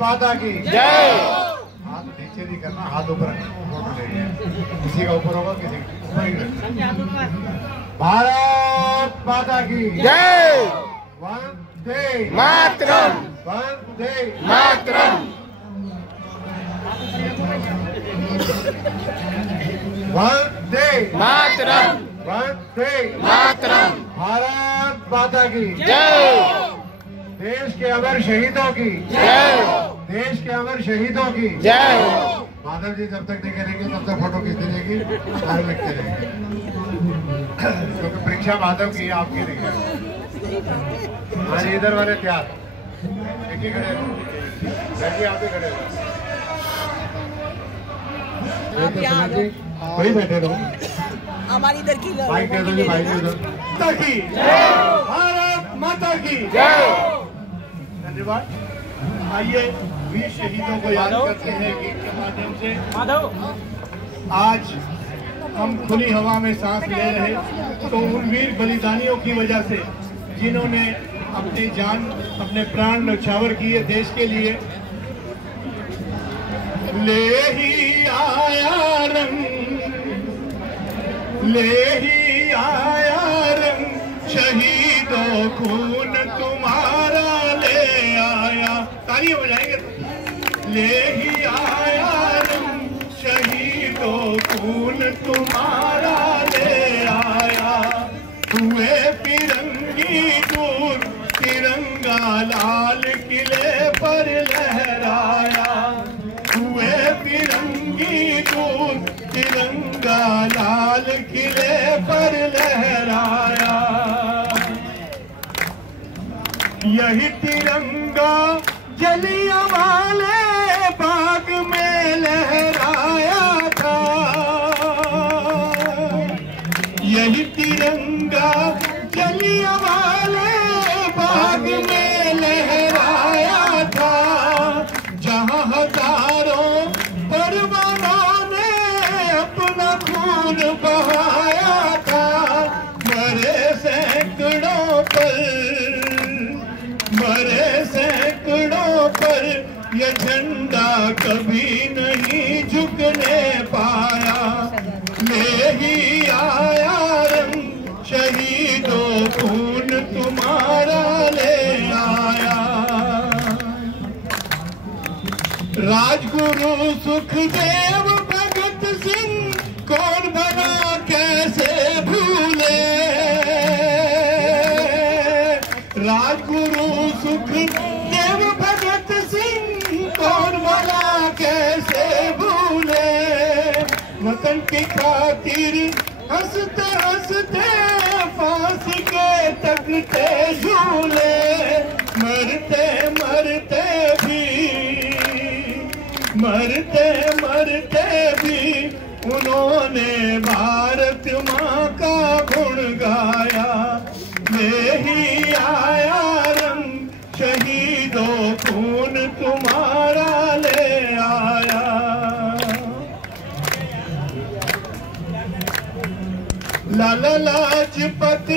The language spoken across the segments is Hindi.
माता की जय। हाथ नीचे नहीं करना, हाथ ऊपर रखना, फोटो लेंगे। किसी का ऊपर होगा, किसी का ऊपर ही रखना। भारत माता की जय। वंदे मातरम। वंदे मातरम। वंदे मातरम। वंदे मातरम। भारत माता की जय। देश के अमर शहीदों की जय। देश के अमर शहीदों की जय। माधव जी जब तक नहीं करेंगे तब तक फोटो खींचती रहेगी और लिखते रहेंगे, क्योंकि परीक्षा माधव की है, आपकी नहीं है। हाँ जी, इधर वाले तैयार, एक ही खड़े बैठिए, आप ही खड़े वही बैठे रहो। हमारी इधर की भाई कह दो, भाई कह दो। माता की भारत माता की जय। धन्यवाद। आइए वीर शहीदों को याद करते हैं गीत के माध्यम से। आज हम खुली हवा में सांस ले रहे तो उन वीर बलिदानियों की वजह से, जिन्होंने अपनी जान, अपने प्राण न्यौछावर किए देश के लिए। ले ही आया रंग, ले ही आया रंग, शहीदों खून तुम्हारा ले आया। तालियां बजाएंगे। ले ही आया रंग, शहीदों खून तुम्हारा ले आया। हुए फिरंगी दूर, तिरंगा लाल किले पर लहराया। हुए फिरंगी दूर, तिरंगा लाल किले पर लहराया। यही तिरंगा जलियांवाले बाग में लहराया था। यही तिरंगा जलियांवाले बाग में लहराया था। जहां हजारों परवानों ने अपना खून बहाया था। मरे सैकड़ों पर, मरे सैकड़ों पर, ये झंडा कभी नहीं झुकने पाया। ले ही आया रंग, शहीदों खून तुम्हारा ले आया। राजगुरु सुखदेव भगत सिंह कौन बना कैसे भूले। राजगुरु सुखदेव भगत सिंह कौन बना कैसे भूले। वतन की खातिर हंसते हंसते फांसी के तख्ते झूले। मरते मरते भी, मरते मरते भी उन्होंने भारत माँ का गुण गाया। ले ही आया रंग, शहीदों खून तुम्हारा ले आया। लाला लाजपत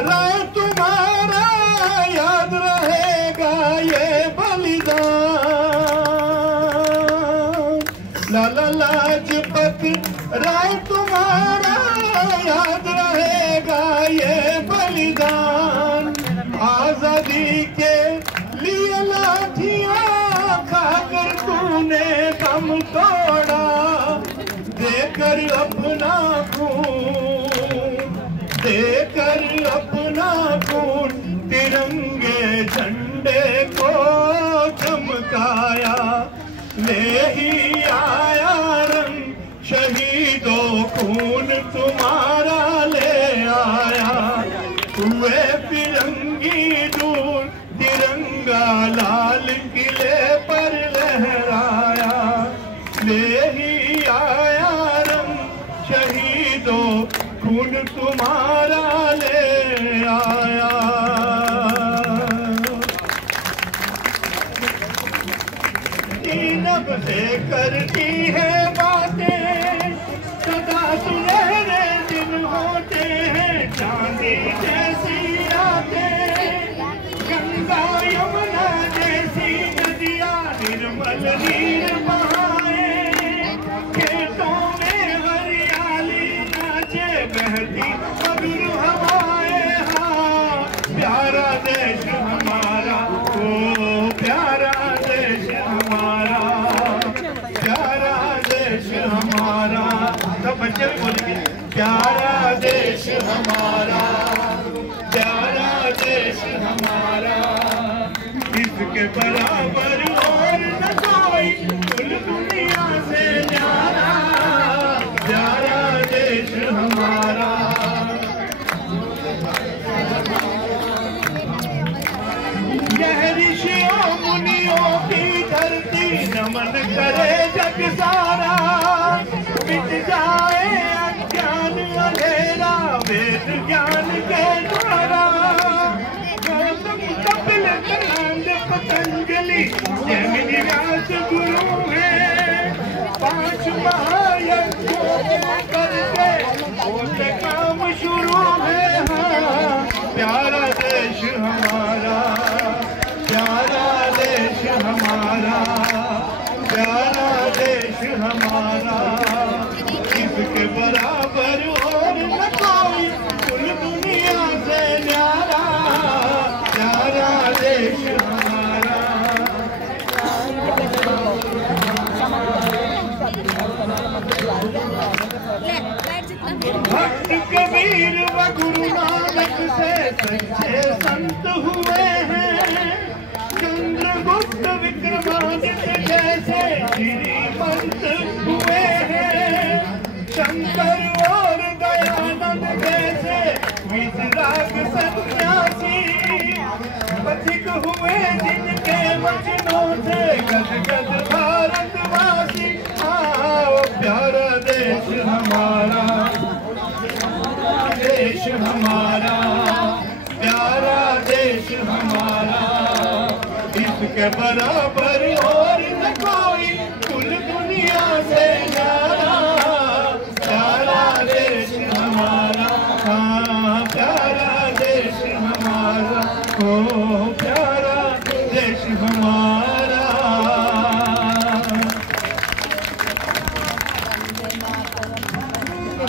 राय तुम्हारा याद रहेगा ये बलिदान। लाला लाजपत राय तुम्हारा याद रहेगा ये बलिदान। आजादी के लिए लाठियां खाकर तूने दम तोड़ा। देकर अपना खून, देकर अपना खून, तिरंगे झंडे को चमकाया। ले ही आया रंग, शहीदों खून तुम्हारा ले आया। हुए फिरंगी दूर, तिरंगा लाल किले पर लहराया। ले ही आया रंग, शहीदों खून तुम्हारा ले आया। नब से करती है बातें, सदा सुनहरे दिन होते हैं। चांदी जैसी रातें, गंगा यमुना जैसी नदियाँ, निर्मल प्यारा देश हमारा, प्यारा देश हमारा, इसके बराबर और न कोई कुल दुनिया से न्यारा, प्यारा देश हमारा। यह ऋषियों मुनियों की धरती, नमन करे जग सारा, मिट जाए अज्ञान अंधेरा वेद ज्ञान के द्वारा। गौतम कपिल कलांद पतंजलि जैमिनी व्यास गुरु हैं, 5 महायज्ञों करके होते काम शुरू है। हाँ, प्यारा देश हमारा, प्यारा देश हमारा, प्यारा देश हमारा, इसके बराबर और न कोई कुल दुनिया से न्यारा, प्यारा देश हमारा। भक्त कबीर व गुरु नानक से सच्चे संत हुए हैं, चंद्रगुप्त विक्रमादित्य जैसे श्रीमंत हुए हैं, शंकर और दयानंद जैसे वितराग सन्यासी, पथिक हुए जिनके वचनों से गद गद भारतवासी। आओ प्यारा देश हमारा, देश हमारा, प्यारा देश हमारा, इसके बराबर और न कोई कुल दुनिया से न्यारा, प्यारा देश हमारा। हाँ, प्यारा देश हमारा, ओ प्यारा देश हमारा।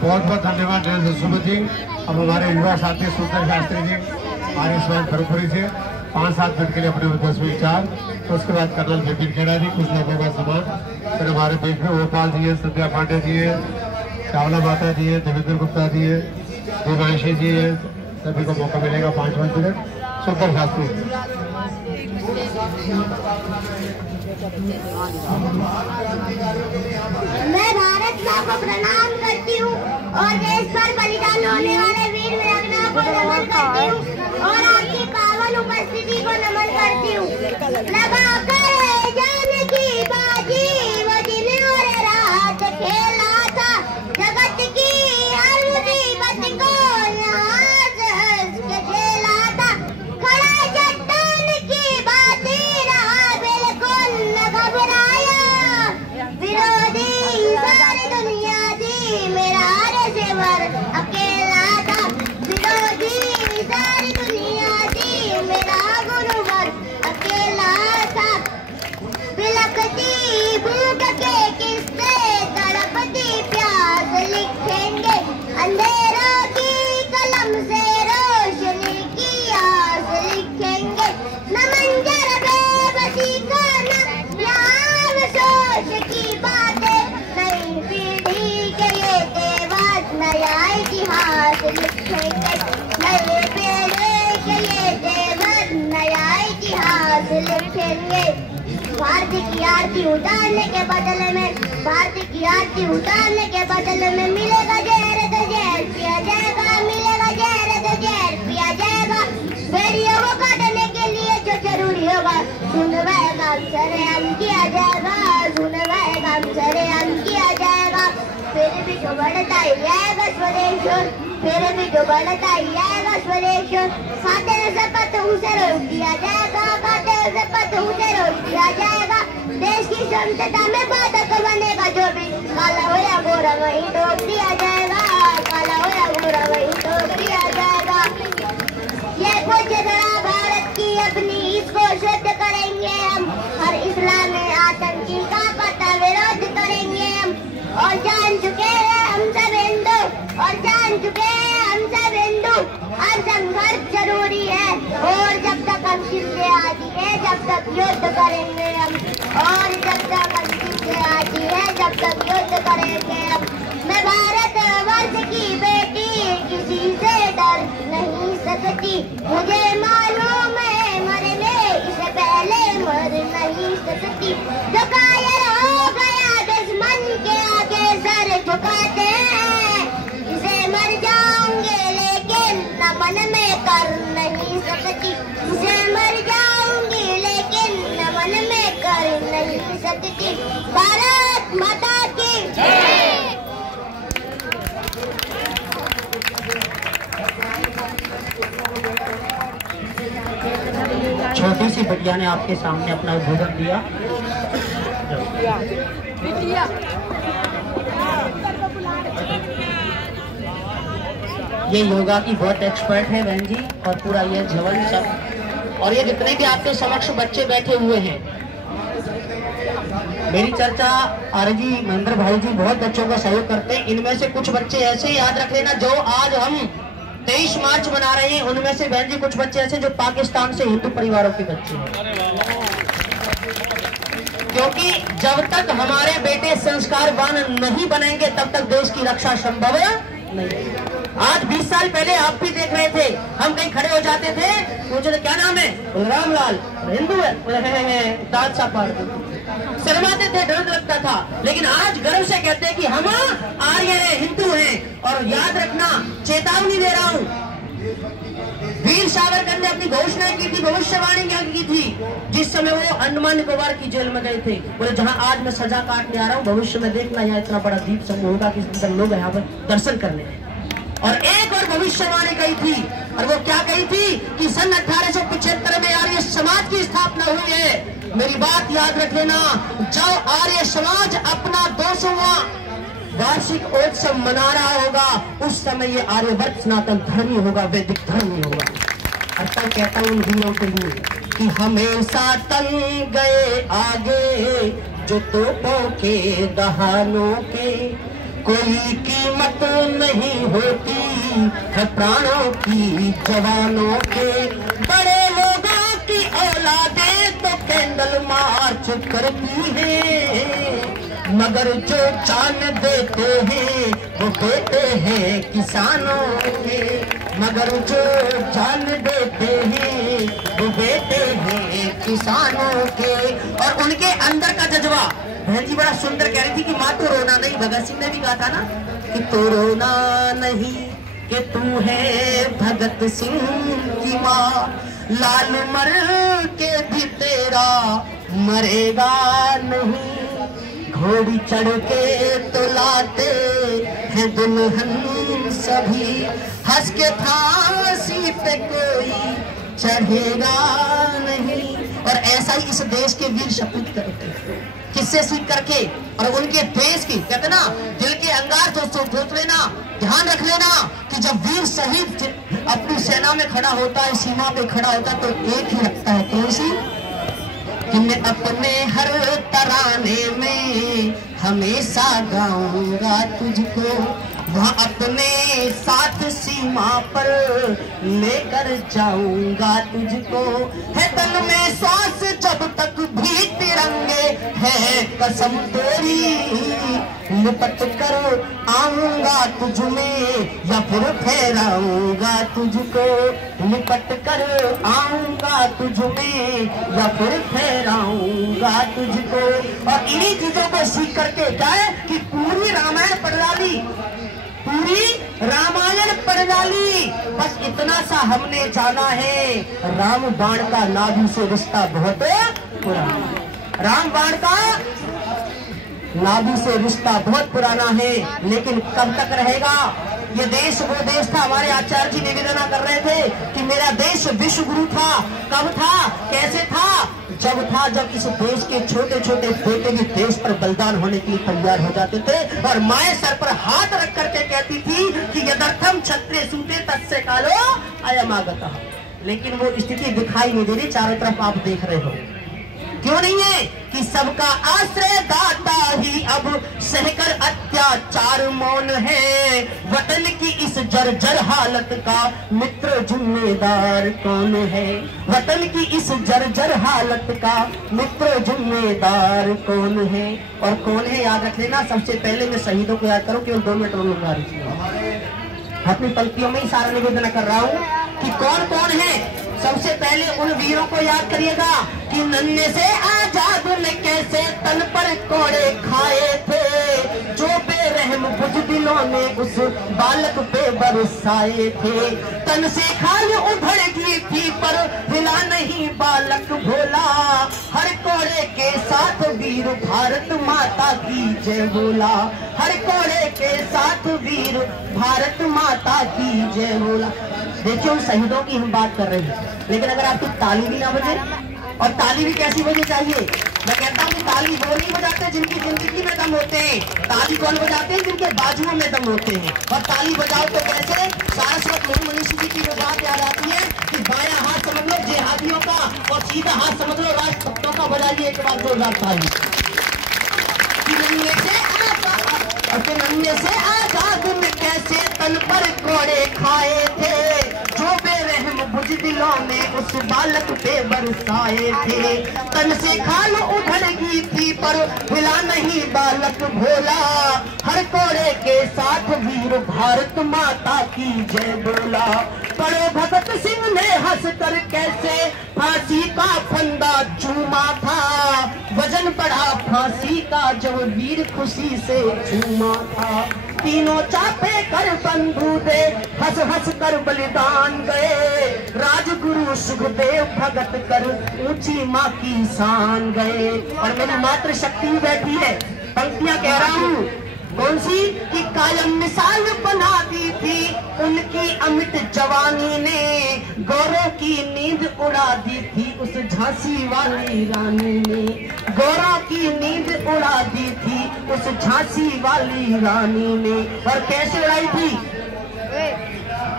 बहुत बहुत धन्यवाद सुमित जी। अब हमारे युवा साथी सुंदर शास्त्री जी आयुष्मान खरपुरी से 5-7 मिनट के लिए अपने 10 मिनट चार, तो उसके बाद कर्नल विपिन खेड़ा जी कुछ लोगों का सम्मान, फिर हमारे बीच में गोपाल जी है, संध्या पांडे जी है, चावला माता जी है, देवेंद्र गुप्ता जी है, देवांशी जी है, सभी को मौका मिलेगा 5-5 मिनट। सुंदर शास्त्री मैं भारत माँ को प्रणाम करती हूँ और देश पर बलिदान होने वाले वीर वीरांगनाओं को नमन करती हूँ और आपकी पावन उपस्थिति को नमन करती हूँ। लगा कर जान की बाजी वो दिन और रात खेला था, जगत की हर मुसीबत को यहाँ से हंस के झेला था, खड़ा चट्टान की बात रहा बिल्कुल न घबराया, विरोधी सारी दुनिया थी मेरा रेसेवर अकेला था, विरोधी सारी दुनिया थी मेरा गुरुवर अकेला था, बिलखती भूख के किस्से तड़पती प्यास लिखेंगे, अंधेरों की कलम से रोशनी की आस लिखेंगे, न मंजर बेबसी का न यहाँ अफसोस की बातें, नई पीढ़ी के ये देवास नया इतिहास लिखेंगे, नई पीढ़ी के ये देवास नया इतिहास लिखेंगे। भारत की आरती उतारने के बदले में, भारत की आरती उतारने के बदले में मिलेगा जहर तो जहर पिया जाएगा, मिलेगा जहर तो जहर पिया जाएगा, बेड़ियों को काटने के लिए जो जरूरी होगा सुनवाएगा सरेआम किया जाएगा, सुनवाएगा सरेआम किया जाएगा। फिर भी जो बढ़ता ही जाएगा स्वदेश, फिर भी जो बढ़ता ही जाएगा स्वदेश, खाते से पत उसे रोक दिया जाएगा, खाते से पत उसे रोक दिया जाएगा, देश की क्षमता में बाधक बनेगा जो भी काला हो या गोरा वही ठोक दिया जाएगा, काला हो या गोरा वही ठोक दिया जाएगा। ये कुछ जरा भारत की अपनी इसको शुद्ध करेंगे हम, हर इस्लामी आतंकी का पता विरोध करेंगे हम, और जान चुके हैं हम सब हिंदू, और जान चुके हैं हम सब हिंदू, हर संघर्ष जरूरी है, और जब तक हम जिंदे आती है जब तक युद्ध करेंगे हम, और जब तक हम जिंदे आती है जब तक युद्ध करेंगे हम। मैं भारत वर्ष की बेटी, किसी से डर नहीं सकती। मुझे मालूम है मरने इससे पहले मर नहीं सकती। जो कायर हो गया दुश्मन के आगे सर झुकाते हैं, इसे मर जाऊंगे लेकिन नमन में कर नहीं सकती। इसे मर जाऊंगी लेकिन नमन में कर नहीं सकती। भारत माता की जय। छोटी सी बिटिया ने आपके सामने अपना उद्बोधन दिया। ये योगा की बहुत एक्सपर्ट है बहन जी, और पूरा ये जवन सब, और ये जितने भी आपके समक्ष बच्चे बैठे हुए हैं। मेरी चर्चा आरजी महेंद्र भाई जी बहुत बच्चों का सहयोग करते हैं। इनमें से कुछ बच्चे ऐसे याद रख लेना, जो आज हम 23 मार्च मना रहे हैं, उनमें से बहन जी कुछ बच्चे ऐसे जो पाकिस्तान से हिंदू परिवारों के बच्चे हैं। क्योंकि जब तक हमारे बेटे संस्कारवान नहीं बनेंगे तब तक देश की रक्षा संभव नहीं। आज 20 साल पहले आप भी देख रहे थे, हम कहीं खड़े हो जाते थे, पूछते क्या नाम है, रामलाल, हिंदू है, दाद सा पाड़ शर्माते थे, डर लगता था। लेकिन आज गर्व से कहते हैं कि हम आर्य हैं, हिंदू हैं। और याद रखना, चेतावनी दे रहा हूं, वीर सावरकर ने अपनी घोषणा की थी, भविष्यवाणी क्या की थी, जिस समय वो अंडमान निकोबार की जेल में गए थे। बोले जहां आज मैं सजा काटने आ रहा हूं, भविष्य में देखना यहाँ इतना बड़ा दीप समूह होगा कि इसके लोग यहाँ पर दर्शन करने। और एक और भविष्यवाणी कही थी, और वो क्या कही थी कि सन 1875 में आर्य समाज की स्थापना हुई है। मेरी बात याद रख लेना, जब आर्य समाज अपना 200वां वार्षिक उत्सव मना रहा होगा, उस समय ये आर्यवर्त सनातन धर्म ही होगा, वैदिक धर्म ही होगा। और तब कहता हूँ उन वीरों के लिए कि हमेशा तन गए आगे जो तोपों के दहानों के, कोई कीमत नहीं होती है प्राणों की जवानों के। बड़े लोगों की औलादें तो कैंडल मार्च करती है, मगर जो जान देते हैं वो देते हैं किसानों के। मगर जो जान देते हैं वो देते हैं किसानों के। और उनके अंदर का जज्बा, बहन जी बड़ा सुंदर कह रही थी कि माँ तो रोना नहीं, भगत सिंह ने भी कहा था ना कि तो रोना नहीं कि तू है भगत सिंह की माँ, लाल मर के भी तेरा मरेगा नहीं। घोड़ी चढ़ के तो लाते हैं दुल्हन सभी, हंस के फांसी पे कोई चढ़ेगा नहीं। और ऐसा ही इस देश के वीर शपथ करते, किससे सीख करके, और उनके देश की कहते ना दिल के अंगार तो सोच लेना, ध्यान रख लेना कि जब वीर शहीद अपनी सेना में खड़ा होता है, सीमा पे खड़ा होता है, तो एक ही रखता है, कौन सी, कि मैं अपने हर तराने में हमेशा गाऊंगा तुझको, वहाँ अपने साथ सीमा पर लेकर जाऊंगा तुझको। है तन में सांस जब तक भी तिरंगे है कसम तेरी, लिपट कर आऊंगा तुझ में या फिर फहराऊंगा तुझको। लिपट कर आऊंगा तुझ में या फिर फहराऊंगा तुझको। और इन्हीं चीजों को सीख करके क्या है कि पूरी रामायण पढ़ डाली, पूरी रामायण पढ़ डाली। बस इतना सा हमने जाना है, राम बाण का नाभि से रिश्ता बहुत पुराना। राम बाण का नाभि से रिश्ता बहुत पुराना है, लेकिन कब तक रहेगा? ये देश वो देश था, हमारे आचार्य जी निवेदना कर रहे थे कि मेरा देश विश्व गुरु था। कब था, कैसे था? जब इस देश के छोटे छोटे बेटे भी देश पर बलिदान होने के लिए तैयार हो जाते थे, और माए सर पर हाथ रख करके कहती थी कि यदर्थम क्षत्रिय सूते तत्से कालो अयम आगतः। लेकिन वो स्थिति दिखाई नहीं दे रही, चारों तरफ आप देख रहे हो। क्यों नहीं है कि कि सबका आश्रय दाता ही अब सहकर अत्याचार मौन है। वतन की इस जर्जर हालत का मित्र जिम्मेदार कौन है? वतन की इस जर्जर हालत का मित्र जिम्मेदार कौन है? और कौन है याद रख लेना। सबसे पहले मैं शहीदों को याद करूं, केवल 2 मिनट और लगा अपनी पंक्तियों में ही सारा निवेदन कर रहा हूं कि कौन कौन है। सबसे पहले उन वीरों को याद करिएगा कि नन्हे से आजाद ने कैसे तन पर कोड़े खाए थे, जो बेरहम बुज़दिलों ने उस बालक पे बरसाए थे। तन से खाल उभड़ गई थी पर हिला नहीं बालक भोला, हर कोड़े के साथ वीर भारत माता की जय बोला। हर कोड़े के साथ वीर भारत माता की जय बोला। देखिए उन शहीदों की हम बात कर रहे हैं, लेकिन अगर आपकी ताली भी ना बजे, और ताली भी कैसी बजे चाहिए। मैं कहता हूँ कि ताली वो नहीं बजाते जिनकी जिंदगी में दम होते हैं, ताली कौन बजाते हैं? जिनके बाजुओं में दम होते हैं। और ताली बजाओ तो कैसे? सारस्वत मनुष्य जी की जो बात याद आती है कि बायां हाथ समझ लो जिहादियों का और सीधा हाथ समझ लो राष्ट्रभक्तों का। बजाइए एक बार जोरदार ताली। नन्हे से आजाद में कैसे तन पर कोड़े खाए थे, जो बेरहम बुज़दिलों ने उस बालक पे बरसाए थे। तन से खाल उधड़ गई थी पर हिला नहीं बालक भोला, हर कोड़े के साथ वीर भारत माता की जय बोला। बड़े भगत सिंह ने हंसकर कैसे फांसी का फंदा चूमा था, वजन बढ़ा फांसी का जब वीर खुशी से झूमा था। तीनों चापे कर बंधु दे हंस हंस कर बलिदान गए, राजगुरु सुखदेव भगत कर ऊंची माँ की शान गए। और मेरी मातृ शक्ति बैठी है, पंक्तियां कह रहा हूँ कौन सी कि कायम मिसाल बना दी थी उनकी अमिट जवानी ने, गौरव की नींद उड़ा दी थी उस झांसी वाली रानी ने। गौरव की नींद उड़ा दी थी उस झांसी वाली रानी ने। और कैसे उड़ाई थी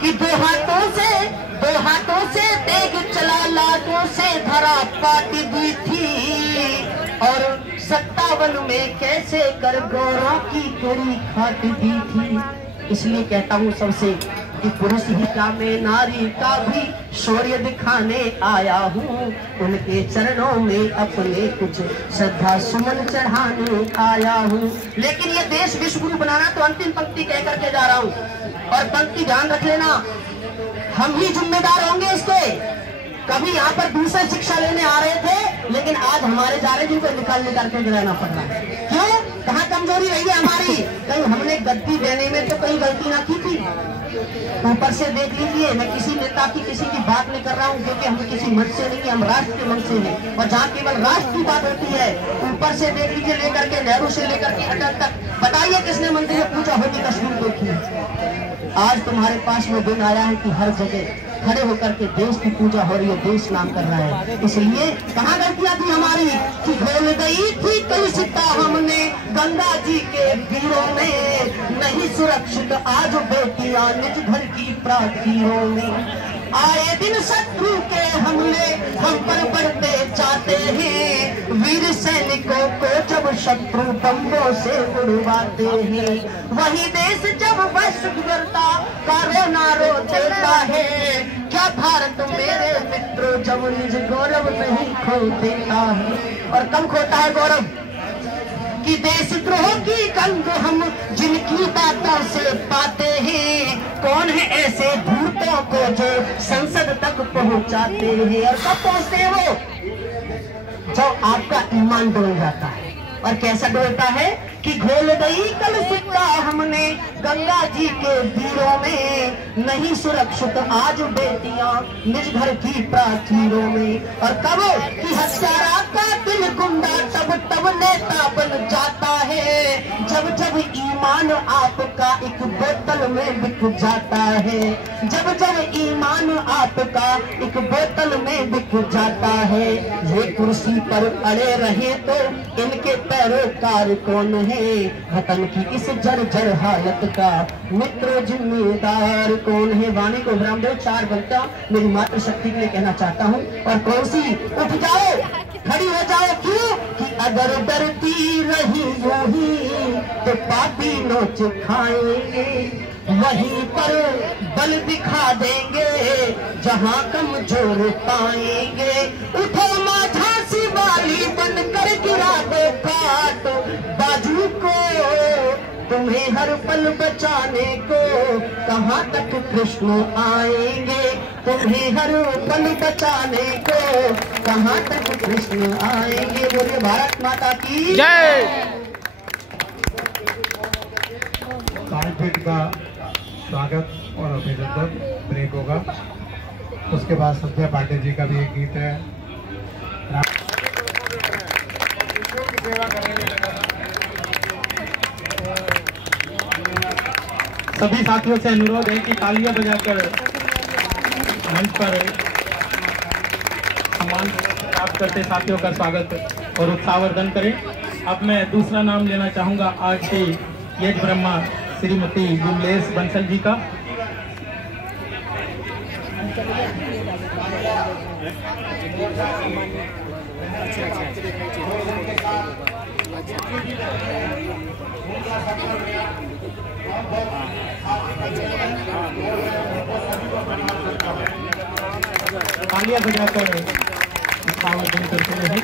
कि दो हाथों से तेग चला, लाखों से धरा पाट दी थी, और 57 में कैसे कर गौरव की कड़ी खाट दी थी। इसलिए कहता हूँ सबसे कि पुरुष ही का मैं नारी का भी शौर्य दिखाने आया हूँ, उनके चरणों में अपने कुछ श्रद्धा सुमन चढ़ाने आया हूँ। लेकिन ये देश विश्वगुरु बनाना तो अंतिम पंक्ति कह करके जा रहा हूँ, और पंक्ति ध्यान रख लेना, हम ही जिम्मेदार होंगे इसके। कभी यहाँ पर दूसरे शिक्षा लेने आ रहे थे, लेकिन आज हमारे जा रहे जिनको निकाल करके गिराना पड़ रहा है। क्यों? कहाँ कमजोरी रही है हमारी? कहीं हमने गद्दी देने में तो कहीं गलती ना की थी। ऊपर से देख लीजिए, मैं किसी नेता की किसी की बात नहीं कर रहा हूँ, क्योंकि हम किसी मंच से नहीं, हम राष्ट्र के मंच से हैं, और जहाँ केवल राष्ट्र की बात होती है। ऊपर से देख लीजिए, लेकर के नेहरू से लेकर के अटल तक, बताइए किसने मंत्री से पूछा होगी कश्मीर देखी। आज तुम्हारे पास में दिन आया है कि हर जगह खड़े होकर के देश की पूजा हो रही है, देश नाम कर रहा है। इसलिए कहाँ गलतियां थी हमारी कि घोल गई थी कलुषिता हमने गंगा जी के तीरों में, नहीं सुरक्षित आज बेटियां निज घर की प्राचीरों में। आए दिन शत्रु के हमले हम पर बढ़ते जाते हैं, वीर सैनिकों को जब शत्रु बम्बों से उड़वाते हैं, वही देश जब वैश्विकता का रोना रो देता है, क्या भारत मेरे मित्रों जब निज गौरव नहीं खो देता है। और कब खोता है गौरव? कि देशद्रोह की गंध हम जिनकी दांतों से पाते हैं, कौन है ऐसे धूर्तों को जो संसद तक पहुंचाते हैं। और कब पहुंचते हैं वो? जब आपका ईमान डोल जाता है। और कैसा डोलता है कि घोल गई कलुषिता हमने गंगा जी के तीरों में, नहीं सुरक्षित आज बेटियां निज घर की प्राचीरों में। और कब कि हत्यारा का दिल गुंडा तब तब नेता बन जाता है, जब जब ईमान आपका एक बोतल में बिक जाता है, जब जब ईमान आपका एक बोतल में बिक जाता है। ये कुर्सी पर अड़े रहे तो इनके पैरोकार कौन है, वतन की इस जर्जर हालत का मित्र जिम्मेदार कौन है। वाणी को रामदेव 4 घंटा मेरी मातृ शक्ति के लिए कहना चाहता हूँ। और कौन सी? उठ जाओ, खड़ी हो जाओ। क्यों? कि अगर डरती रही यूं तो पापी नोच खाएंगे, वहीं पर बल दिखा देंगे जहां कमजोर पाएंगे। उठो माँ झांसी वाली बनकर गिरा दो काट बाजू को, तुम्हें हर पल बचाने को कहां तक कृष्ण आएंगे, तुम्हें हर पल बचाने को कहां तक कृष्ण आएंगे। बोलिए भारत माता की जय। 5 मिनट का स्वागत और अभिनंदन ब्रेक होगा। उसके बाद संध्या पांडे जी का भी एक गीत है। सभी साथियों से अनुरोध है कि तालियां बजाकर मंच पर सम्मान प्राप्त करते साथियों का स्वागत और उत्साहवर्धन करें। अब मैं दूसरा नाम लेना चाहूँगा आज के यज ब्रह्मा श्रीमती विमलेश बंसल जी का। तालियां बजाकर उत्साहवर्धन करते हैं।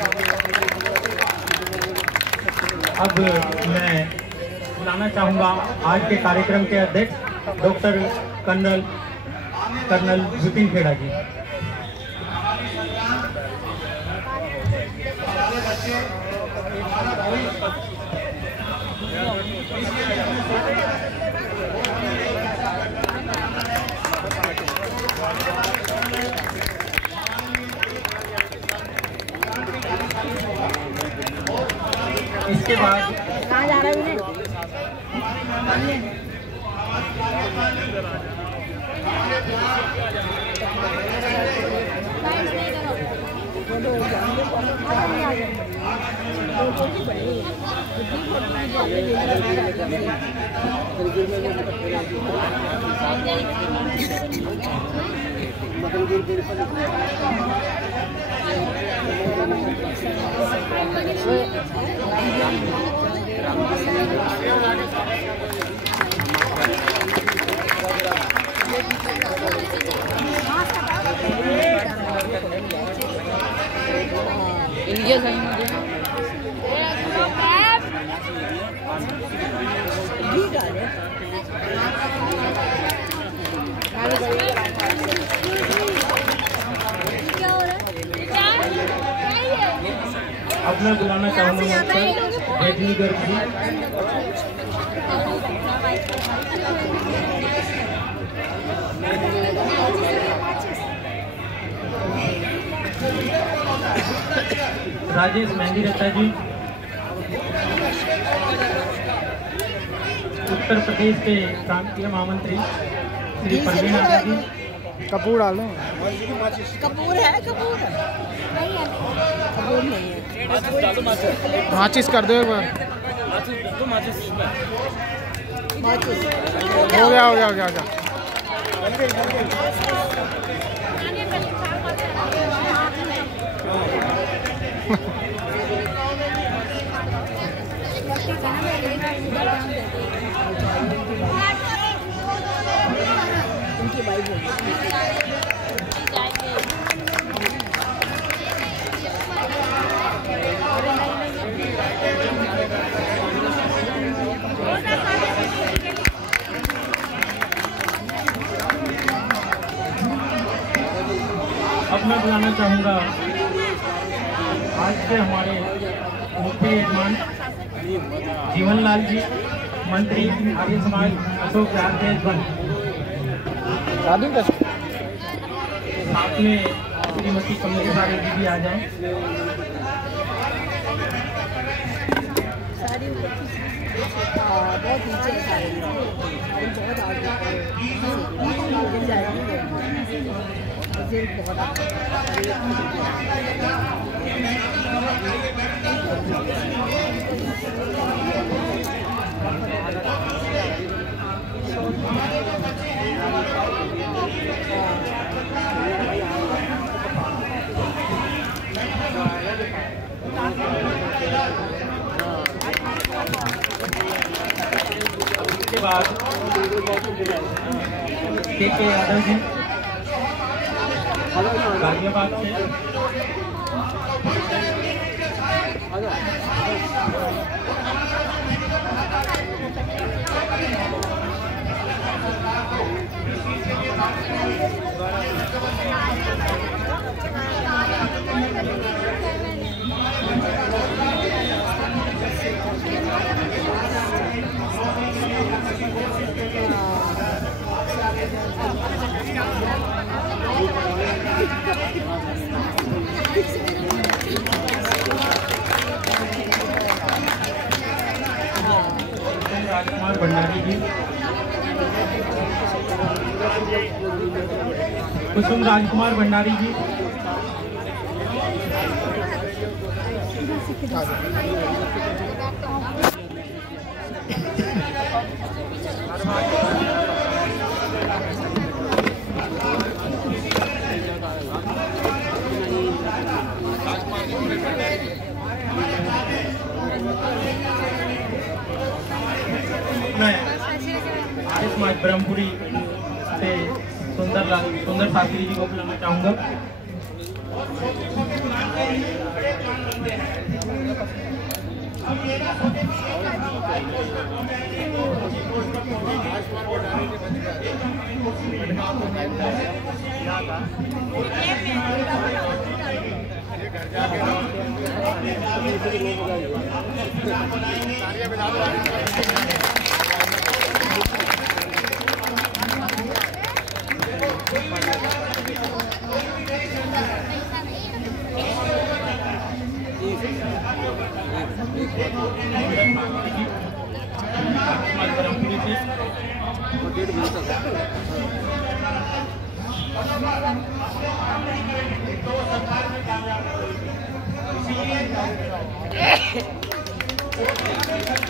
अब मैं बुलाना चाहूँगा आज के कार्यक्रम के अध्यक्ष डॉक्टर कर्नल विपिन खेड़ा जी। इसके बाद कहाँ जा रहा है? अब मैं बुलाना चाहूँगा रजनी गर्ग जी। राजेश मेहंदी रत्ता जी। उत्तर प्रदेश के प्रांतीय महामंत्री श्री परवीन आगा जी। कपूर डालो। कपूर है, कपूर नहीं है। माचिस कर दो एक बार। हो गया। उनकी बाइक अब मैं बुलाना चाहूँगा आज से हमारे मुख्य यजमान जीवनलाल जी, मंत्री आर्य समाज अशोक देशबन, साथ में श्रीमती कमलेश आर्य जी भी आ जाएं। बहुत नीचे सारे बहुत उसके बाद के यादव जी गाजियाबाद से, राजकुमार भंडारी जी, कुसुम राजकुमार भंडारी जी, मैं ब्रह्मपुरी से सुंदर शास्त्री जी को बुलाना चाहूंगा।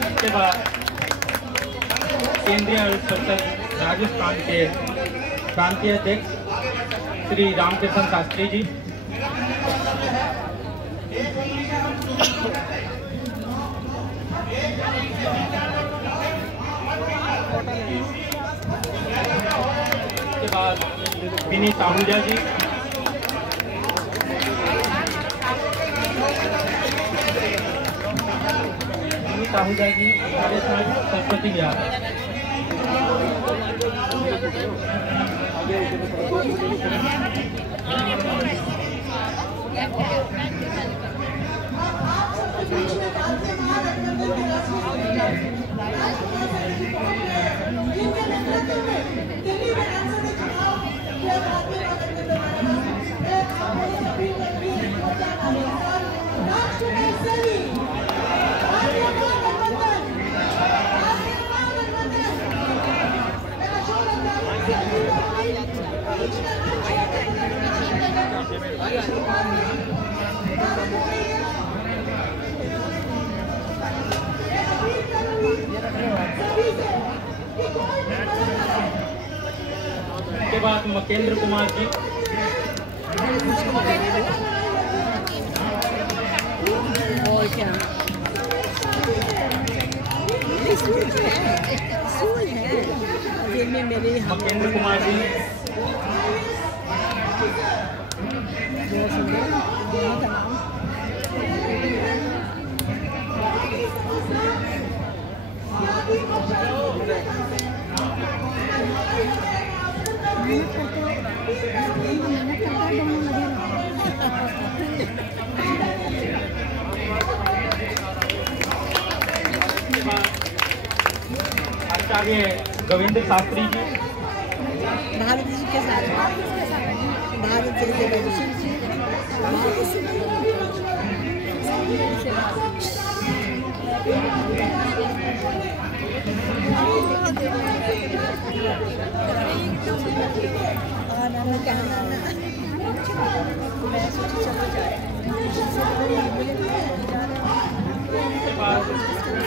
इसके बाद केंद्रीय परिषद राजस्थान के प्रांतीय अध्यक्ष श्री रामकृष्ण शास्त्री जी, इसके बाद विनीत आहूजा जी, आहूजा जी सरस्वती बिहार, के बाद मकेंद्र कुमार जी, और क्या में मेरे मकेंद्र कुमार जी, आचार्य गोविंद शास्त्री जी, भारत जी के साथ भारत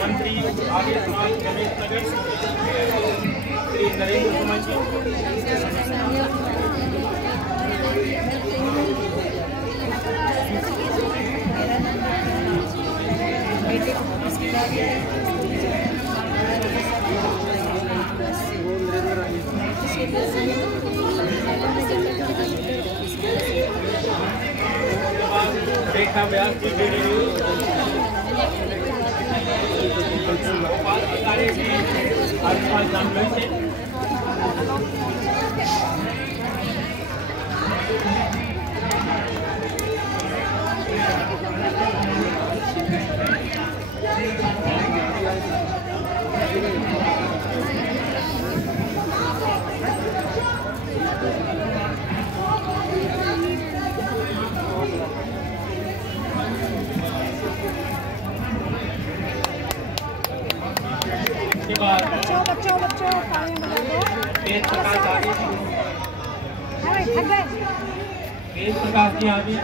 मंत्री आर्य समाज रमेश नगर श्री नरेंद्र कुमार जी, बेटे को रेखा व्यास जी आसपास जानकारी से बच्चों पानी मिला दो। तेज प्रकाश आगे अरे थक गए। तेज प्रकाश जी आगे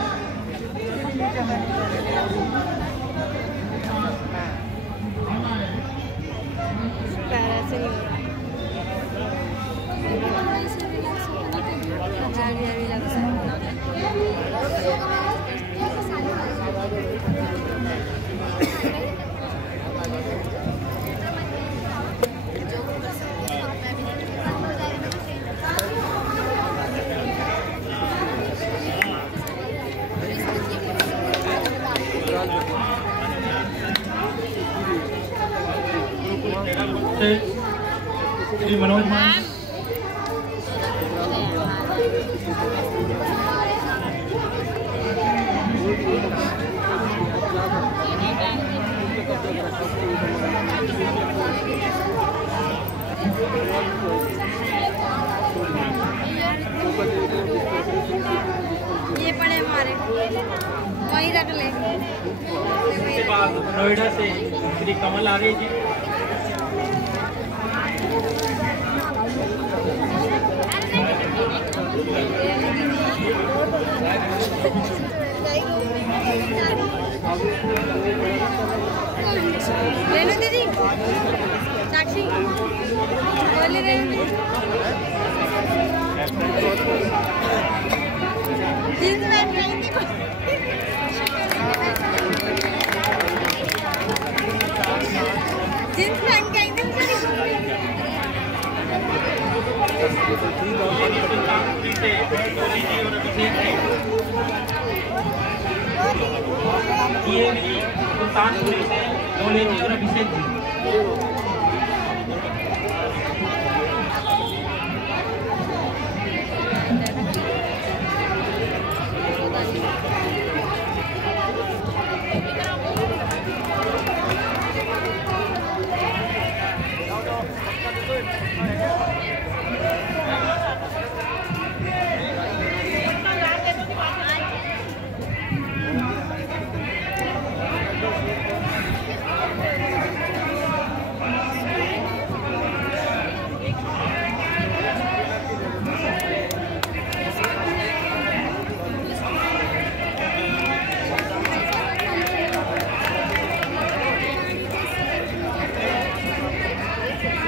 पैरा से नहीं श्री मनोज मान ये पड़े हमारे वहीं रख ले। उसके बाद नोएडा से श्री कमल आर्य जी ले लो दीदी साक्षी बोली ले लो जींस पहन के आई थी जींस पहन के आई थी सुल्तानपुरी से डोले जी और अभिषेक जी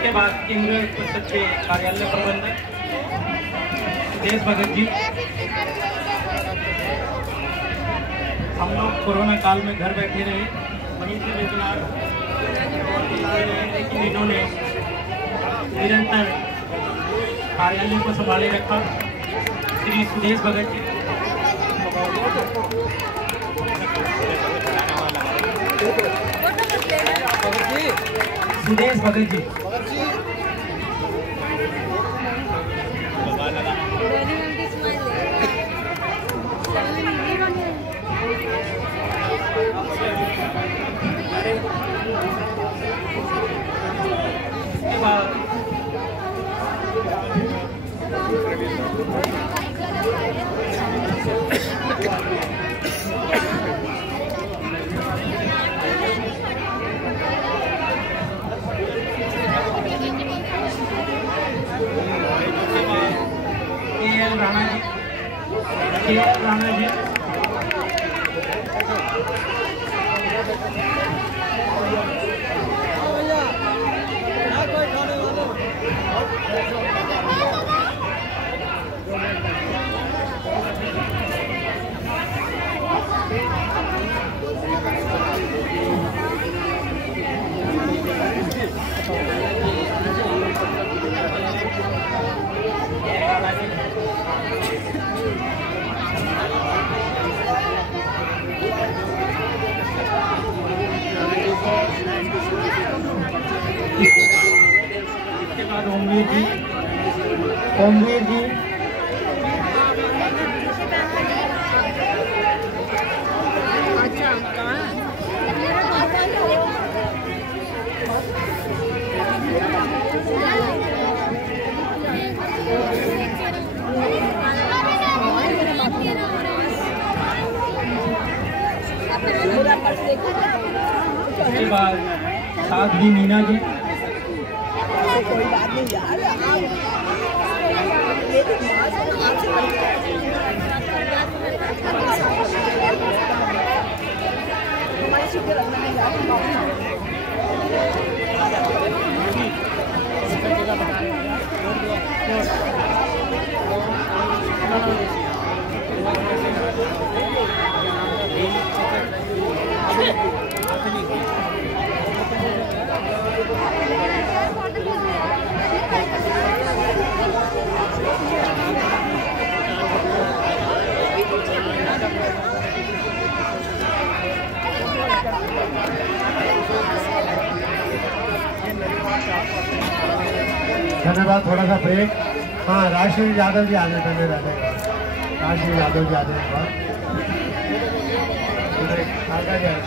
के बाद केंद्रीय परिषद के कार्यालय प्रबंधक सुदेश भगत जी, हम लोग कोरोना काल में घर बैठे रहे, वहीं से वेबिनार लेकिन इन्होंने निरंतर कार्यालय को संभाले रखा। श्री सुदेश भगत जी सुदेश भगत जी राणा जी ओमवीर जी, उसके बाद साध्वी मीना जी, कोई बात नहीं यार, हमारे शुक्र रखना नहीं जाती। धन्यवाद। थोड़ा सा ब्रेक। हाँ, राजश्री यादव जी आने पहले रहने, राजश्री यादव जी आने के बाद आगे जाए।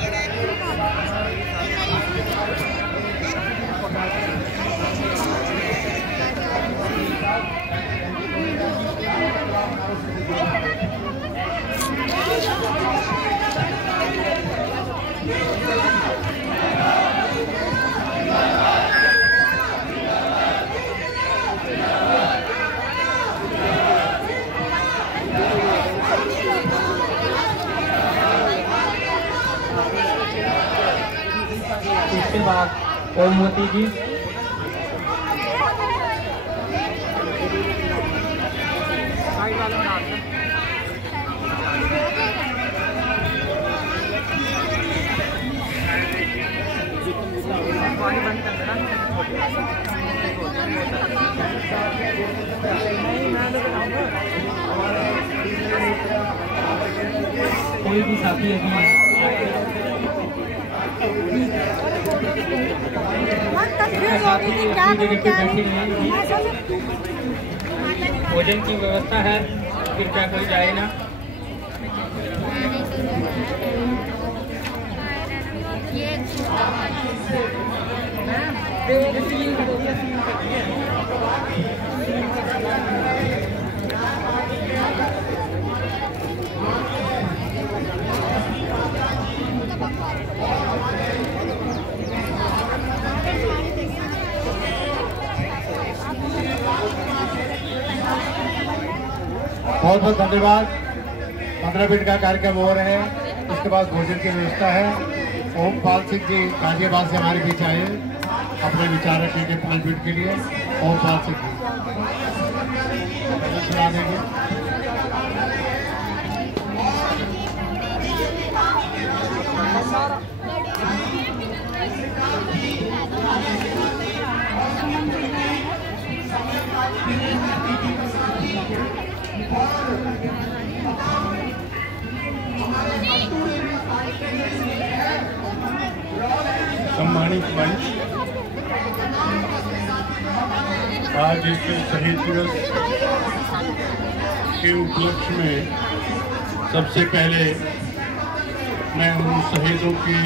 उसके बाद ओमवती जी, कोई भी साथी अभी भोजन की व्यवस्था है, कृपया कोई जाए ना। बहुत बहुत धन्यवाद। 15 मिनट का कार्यक्रम हो रहा है, उसके बाद भोजन की व्यवस्था है। ओमपाल सिंह जी गाजियाबाद से हमारे बीच आए, अपने विचार रखेंगे 5 मिनट के लिए। ओमपाल सिंह जी सुना देंगे। सम्मानित मंच, आज इस शहीद दिवस के उपलक्ष्य में सबसे पहले मैं उन शहीदों की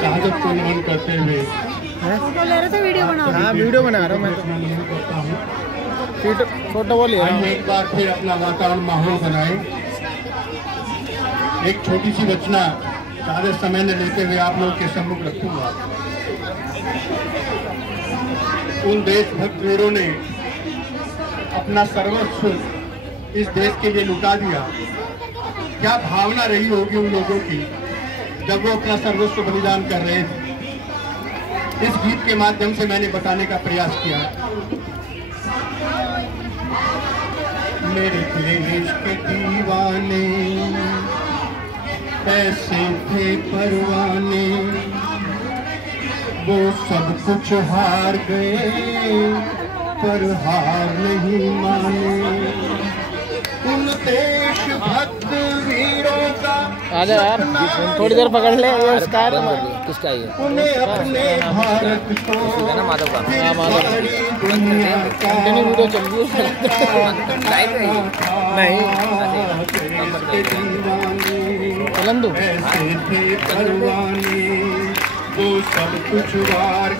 शहादत को नमन करते हुए फोटो ले रहे थे, वीडियो बना रहे। हाँ, वीडियो बना रहा हूँ मैं। नमन करता हूँ। फोटो वो ले रहा हूँ। आइए एक बार फिर अपना वातावरण माहौल बनाएं। एक छोटी सी रचना ज्यादा समय न लेते हुए आप लोगों के सम्मुख रखूंगा। उन देशभक्त वीरों ने अपना सर्वस्व इस देश के लिए लुटा दिया। क्या भावना रही होगी उन लोगों की जब वो अपना सर्वस्व बलिदान कर रहे थे। इस गीत के माध्यम से मैंने बताने का प्रयास किया। मेरे देश के दीवाने ऐसे थे परवाने, वो सब कुछ हार गए पर हार नहीं माने। उन देशभक्त वीरों का आजा यार, थोड़ी देर पकड़ ले। ये उसका है, किसका है ये? ना माधव का। हाँ माधव, कंटिन्यू वीडियो चल रही है। लाइव है ये? नहीं चलन दो। वो सब कुछ वार